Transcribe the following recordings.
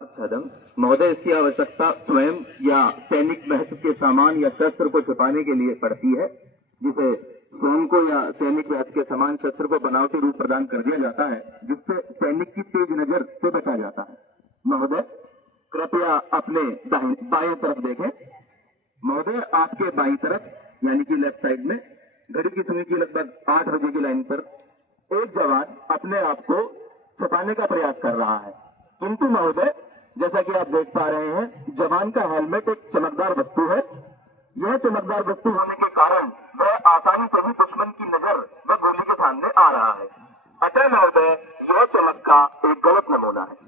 छदम महोदय, इसकी आवश्यकता स्वयं या सैनिक महत्व के सामान या शस्त्र को छिपाने के लिए पड़ती है, जिसे स्वयं को या सैनिक महत्व के समान शस्त्र को बनावटी रूप प्रदान कर दिया जाता है, जिससे सैनिक की तेज नजर से बचा जाता है। महोदय, कृपया अपने बाएं तरफ देखें। महोदय, आपके बाईं तरफ यानी कि लेफ्ट साइड में घड़ी की सुई की लगभग 8 बजे की लाइन पर एक जवान अपने आप को छुपाने का प्रयास कर रहा है, किंतु महोदय जैसा कि आप देख पा रहे हैं, जवान का हेलमेट एक चमकदार वस्तु है। यह चमकदार वस्तु होने के कारण वह आसानी से ही दुश्मन की नजर व गोली के सामने आ रहा है। अतः महोदय, यह चमक का एक गलत नमूना है।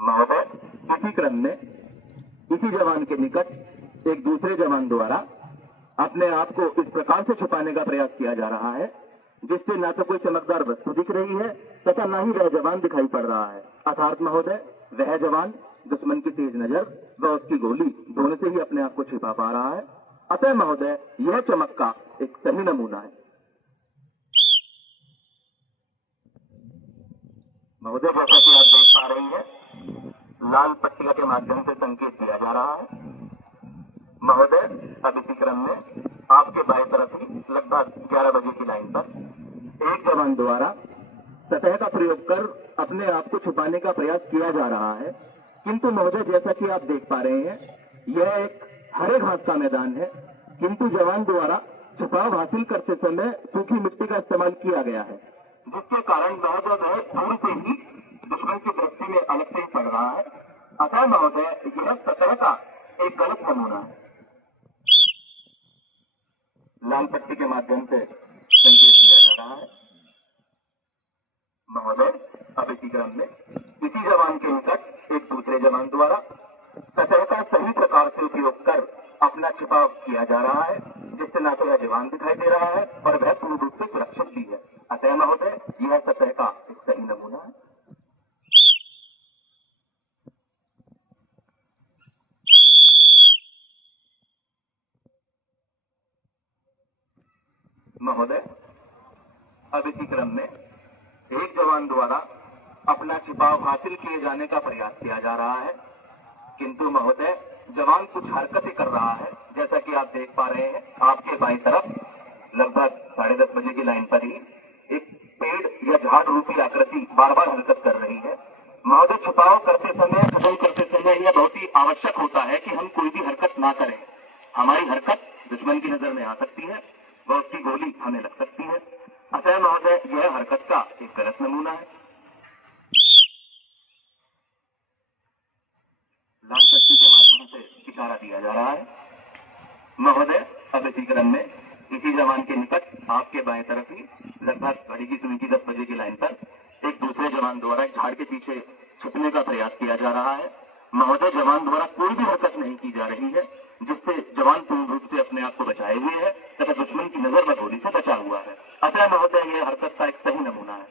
महोदय, इसी क्रम में इसी जवान के निकट एक दूसरे जवान द्वारा अपने आप को इस प्रकार से छुपाने का प्रयास किया जा रहा है, जिससे न तो कोई चमकदार वस्तु दिख रही है तथा न ही वह जवान दिखाई पड़ रहा है। अर्थात महोदय, वह जवान दुश्मन की तेज नजर व उसकी गोली दोनों से ही अपने आप को छिपा पा रहा है। अतः महोदय, यह चमक का एक सही नमूना है। महोदय, जैसा कि आप देख पा रही है, लाल पट्टिका के माध्यम से संकेत दिया जा रहा है। महोदय, अब इसी क्रम में आपके बाएं तरफ ही लगभग 11 बजे की लाइन पर एक जवान द्वारा सतह का प्रयोग कर अपने आप को छुपाने का प्रयास किया जा रहा है, किंतु महोदय जैसा कि आप देख पा रहे हैं, यह एक हरे घास का मैदान है, किंतु जवान द्वारा छुपाव हासिल करते समय सूखी मिट्टी का इस्तेमाल किया गया है, जिसके कारण वह दूर से ही दुश्मन की दृष्टि में अलग से ही पड़ रहा है। अतः महोदय, यह सतह का एक गलत नमूना है। लाल पट्टी के माध्यम से संकेत दिया जा रहा है। महोदय, अब इसी क्रम में इसी जवान के निकट एक दूसरे जवान द्वारा सतह का सही प्रकार से उपयोग कर अपना छिपाव किया जा रहा है, जिससे न तो यह जवान दिखाई दे रहा है और वह पूर्ण रूप से सुरक्षित भी है। अतः महोदय, यह सतह का एक सही नमूना है। महोदय, अब इसी क्रम में एक जवान द्वारा अपना छिपाव हासिल किए जाने का प्रयास किया जा रहा है, किंतु महोदय जवान कुछ हरकतें कर रहा है। जैसा कि आप देख पा रहे हैं, आपके बाईं तरफ लगभग 10:30 बजे की लाइन पर ही एक पेड़ या झाड़ रूपी आकृति बार बार हरकत कर रही है। महोदय, छुपाव करते समय, छुपाव करते समय यह बहुत ही आवश्यक होता है कि हम कोई भी हरकत ना करें। हमारी हरकत दुश्मन की नजर में आ सकती है व उसकी गोली हमें लग सकती है। अतः महोदय, यह हरकत का एक गलत नमूना है। लाल पट्टी के माध्यम से इशारा दिया जा रहा है। महोदय, अब इसी क्रम में इसी जवान के निकट आपके बाएं तरफ ही लगभग घड़ी की सुई की 10 बजे की लाइन पर एक दूसरे जवान द्वारा झाड़ के पीछे छुपने का प्रयास किया जा रहा है। महोदय, जवान द्वारा कोई भी हरकत नहीं की जा रही है, जिससे जवान पूर्ण रूप से अपने आप को बचाए हुए है तथा दुश्मन की नजर व गोली से बचा हुआ है। अतः महोदय, यह हरकत का एक सही नमूना है।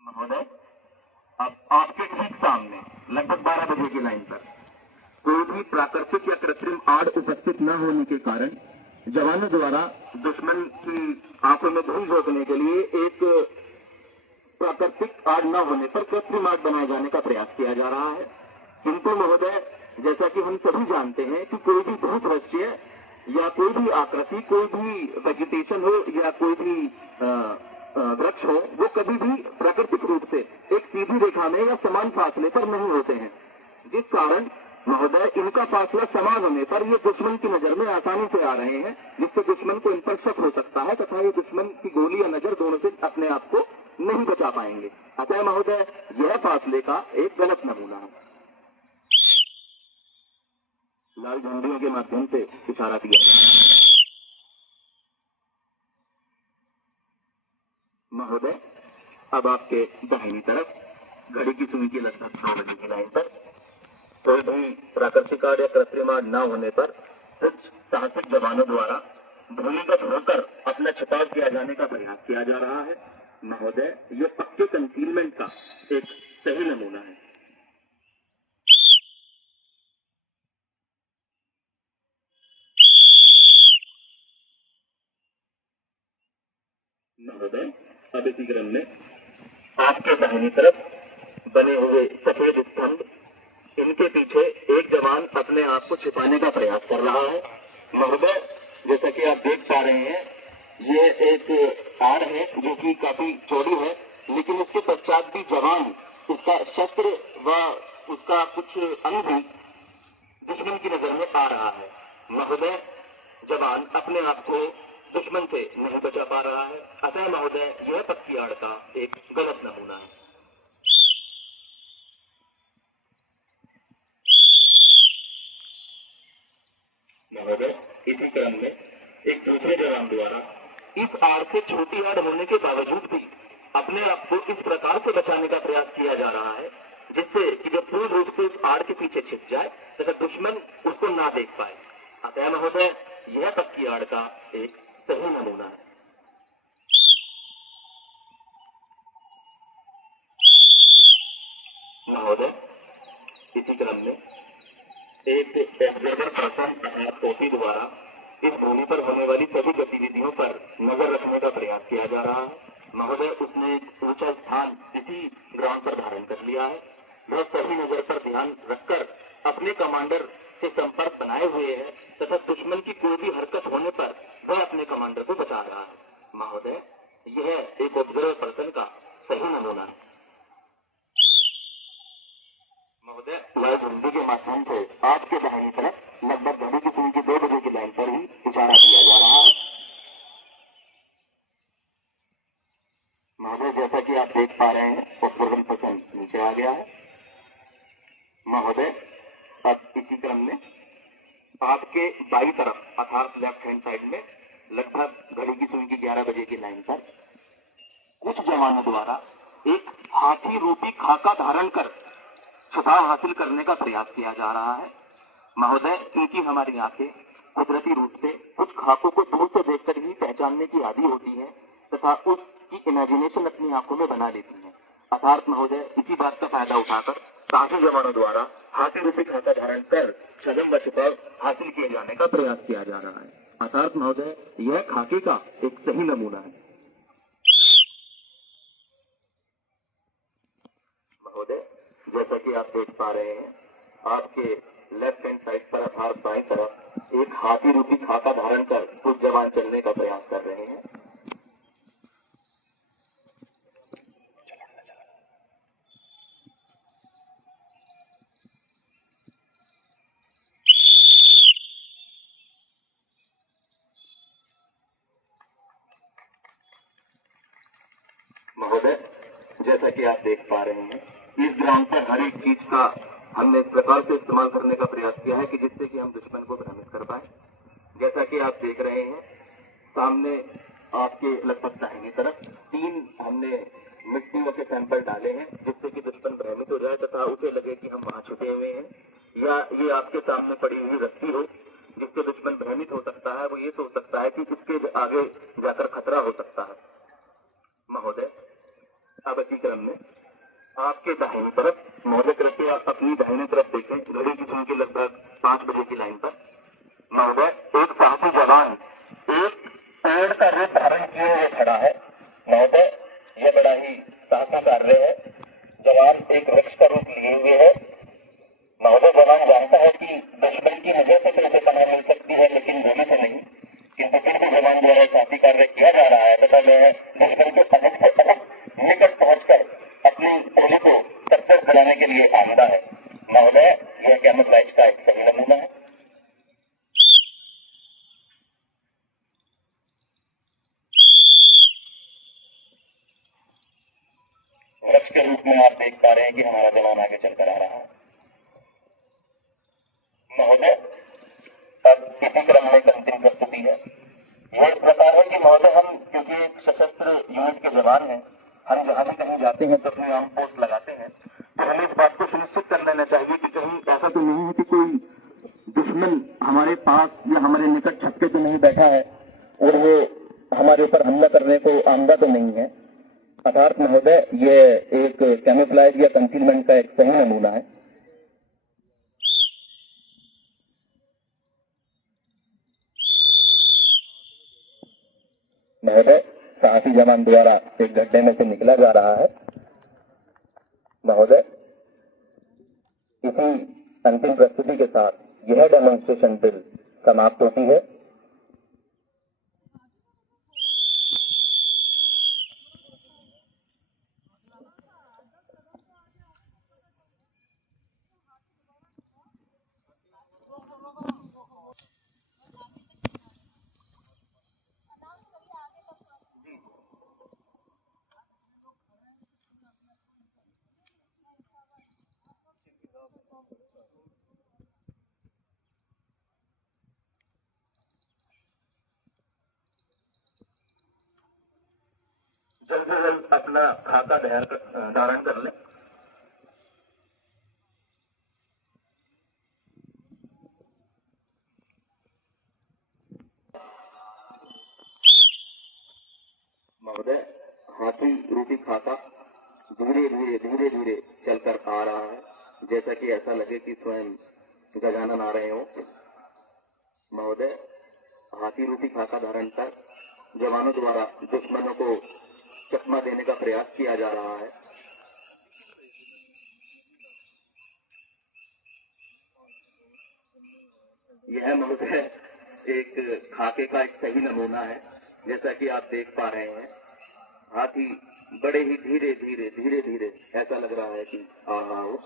महोदय, अब आपके ठीक सामने लगभग 12 बजे की लाइन पर कोई भी प्राकृतिक या कृत्रिम आड़ उपस्थित न होने के कारण जवानों द्वारा दुश्मन की आंखों में धूल रोकने के लिए एक प्राकृतिक आड़ न होने पर कृत्रिम आड़ बनाए जाने का प्रयास किया जा रहा है। किंतु महोदय, जैसा कि हम सभी जानते हैं कि कोई भी भूत दृश्य या कोई भी आकृति, कोई भी वेजिटेशन हो या कोई भी वृक्ष हो, वो कभी भी प्राकृतिक रूप से एक सीधी रेखा में या समान फासले पर नहीं होते हैं, जिस कारण महोदय इनका फासला समान होने पर ये दुश्मन की नजर में आसानी से आ रहे हैं, जिससे दुश्मन को इन पर शक हो सकता है तथा ये दुश्मन की गोली या नजर दोनों से अपने आप को नहीं बचा पाएंगे। अतः महोदय, यह फासले का एक गलत नमूना है। लाल झंडियों के माध्यम से इशारा दिया गया। महोदय, अब आपके दाहिनी तरफ घड़ी की सुई की लगभग 9 बजे की लाइन पर कोई भी प्राकृतिक आड़ या कृत्रिम आड़ न होने पर कुछ साहसिक जवानों द्वारा भूमिगत होकर अपना छिपाव किया जाने का प्रयास किया जा रहा है। महोदय, ये पक्के कंसीलमेंट का एक सही नमूना है। महोदय, अब इसी क्रम में आपके दाहिनी तरफ बने हुए सफेद स्तंभ, इनके पीछे एक जवान अपने आप को छिपाने का प्रयास कर रहा है। महोदय, जैसा कि आप देख पा रहे हैं, ये एक आड़ है जो कि काफी चौड़ी है, लेकिन उसके पश्चात भी जवान उसका शस्त्र व उसका कुछ अंग भी दुश्मन की नजर में आ रहा है। महोदय, जवान अपने आप को दुश्मन से नहीं बचा पा रहा है, अतः महोदय यह पक्की आड़ का एक गलत नमूना है। महोदय, इसी क्रम में एक दूसरे जवान द्वारा इस आड़ से छोटी आड़ होने के बावजूद भी अपने आप को इस प्रकार से बचाने का प्रयास किया जा रहा है जिससे कि जो पूर्ण रूप से उस आड़ के पीछे छिप जाए तथा दुश्मन उसको ना देख पाए। अतः महोदय यह पक्की आड़ का एक सही नमूना है। महोदय, इसी क्रम में एक ऑब्जर्वर पर्सन अर्थात ओपी द्वारा इस भूमि पर होने वाली सभी गतिविधियों पर नजर रखने का प्रयास किया जा रहा है। महोदय, उसने एक ऊंचा स्थान इसी ग्राउंड पर धारण कर लिया है। वह सभी नजर पर ध्यान रखकर अपने कमांडर से संपर्क बनाए हुए है तथा दुश्मन की कोई भी हरकत होने पर वह अपने कमांडर को बचा रहा है। महोदय, यह एक ऑब्जर्वर पर्सन का सही नमूना है। महोदय, लाइव हिंदी के माध्यम से आपके दाहिनी तरफ लगभग घड़ी की सुई की 2 बजे की लाइन पर ही इशारा किया जा रहा है। महोदय, जैसा कि आप देख पा रहे हैं, ऑब्जर्वर पर्सन नीचे आ गया है। महोदय, अब इसी क्रम में आपके बाई तरफ अर्थात लेफ्ट हैंड साइड में लगभग घड़ी की सुई की 11 बजे की लाइन पर कुछ जवानों द्वारा एक हाथी रूपी खाका धारण कर छुपाव हासिल करने का प्रयास किया जा रहा है। महोदय, क्योंकि हमारी आंखें कुदरती रूप से कुछ खाकों को दूर से देखकर ही पहचानने की आदी होती है तथा उसकी इमेजिनेशन अपनी आंखों में बना लेती है। अर्थात महोदय, इसी बात का फायदा उठाकर काफी जवानों द्वारा हाथी रूपी खाता धारण कर छद्म व छिपाव हासिल किए जाने का प्रयास किया जा रहा है। अर्थात महोदय, यह खाके का एक सही नमूना है। महोदय, जैसा कि आप देख पा रहे हैं, आपके लेफ्ट हैंड साइड पर अर्थात बाएं तरफ एक हाथी रूपी खाका धारण कर कुछ जवान चलने का प्रयास कर रहे हैं। महोदय, जैसा कि आप देख पा रहे हैं, इस ग्राउंड पर हर एक चीज का हमने इस प्रकार से इस्तेमाल करने का प्रयास किया है कि जिससे कि हम दुश्मन को भ्रमित कर पाए। जैसा कि आप देख रहे हैं, सामने आपके लगभग दाहिनी तरफ 3 हमने मिट्टियों के सैंपल डाले हैं जिससे कि दुश्मन भ्रमित हो जाए तथा उसे लगे कि हम वहां छुपे हुए हैं, या ये आपके सामने पड़ी हुई रस्सी हो जिससे दुश्मन भ्रमित हो सकता है। वो ये सोच सकता है कि इसके आगे जाकर खतरा हो सकता है। महोदय, अब इसी क्रम में आपके दाहिनी तरफ, महोदय कृपया अपनी दाहिनी तरफ देखें, घड़ी की सुई की लगभग 5 बजे की लाइन पर महोदय एक साहसी जवान एक पेड़ का रूप धारण किए हुए खड़ा है। महोदय, यह बड़ा ही साहसी कार्य है। जवान एक वृक्ष का रूप लिए हुए है। महोदय, जवान जानता है कि दुश्मन की नजर से तो उसे पनाह मिल सकती है लेकिन गोली से नहीं, किंतु फिर भी जवान द्वारा साहसी कार्य किया जा रहा है तथा वह दुश्मन के अधिक से अधिक निकट पहुंचकर अपनी गोली को सक्सेस बनाने के लिए आमदा है। महोदय, यह कैमोफ्लेज का एक सही नमूना है। वृक्ष के रूप में आप देख पा रहे हैं कि हमारा जवान आगे चलकर आ रहा है। महोदय, अब इसी क्रम में अंतिम प्रस्तुति है। यह इस प्रकार है कि महोदय, हम क्योंकि एक सशस्त्र यूनिट के जवान हैं, हम जहां भी कहीं जाते हैं तो अपनी आर्म पोस्ट लगाते हैं, तो हमें इस बात को सुनिश्चित कर लेना चाहिए कि कहीं ऐसा तो नहीं है कि कोई दुश्मन हमारे पास या हमारे निकट छक्के तो नहीं बैठा है और वो हमारे ऊपर हमला करने को आमदा तो नहीं है। अर्थात महोदय ये एक कैमोफ्लेज या कंसीलमेंट का एक सही नमूना है। महोदय साहसी जवान द्वारा एक गड्ढे में से निकला जा रहा है। महोदय इसी अंतिम प्रस्तुति के साथ यह डेमोन्स्ट्रेशन ड्रिल समाप्त होती है। जल्द से जल्द अपना खाता धारण कर लें। महोदय हाथी रूपी खाता धीरे धीरे चलकर आ रहा है, जैसा कि ऐसा लगे कि स्वयं गजानन आ रहे हो। महोदय हाथी रूपी खाता धारण कर जवानों द्वारा दुश्मनों को चकमा देने का प्रयास किया जा रहा है। यह महोदय एक खाके का एक सही नमूना है। जैसा कि आप देख पा रहे हैं, हाथी बड़े ही धीरे धीरे ऐसा लग रहा है कि आ रहा हो।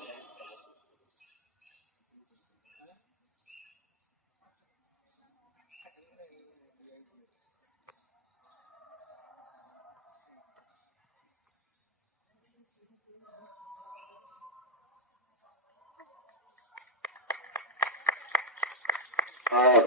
और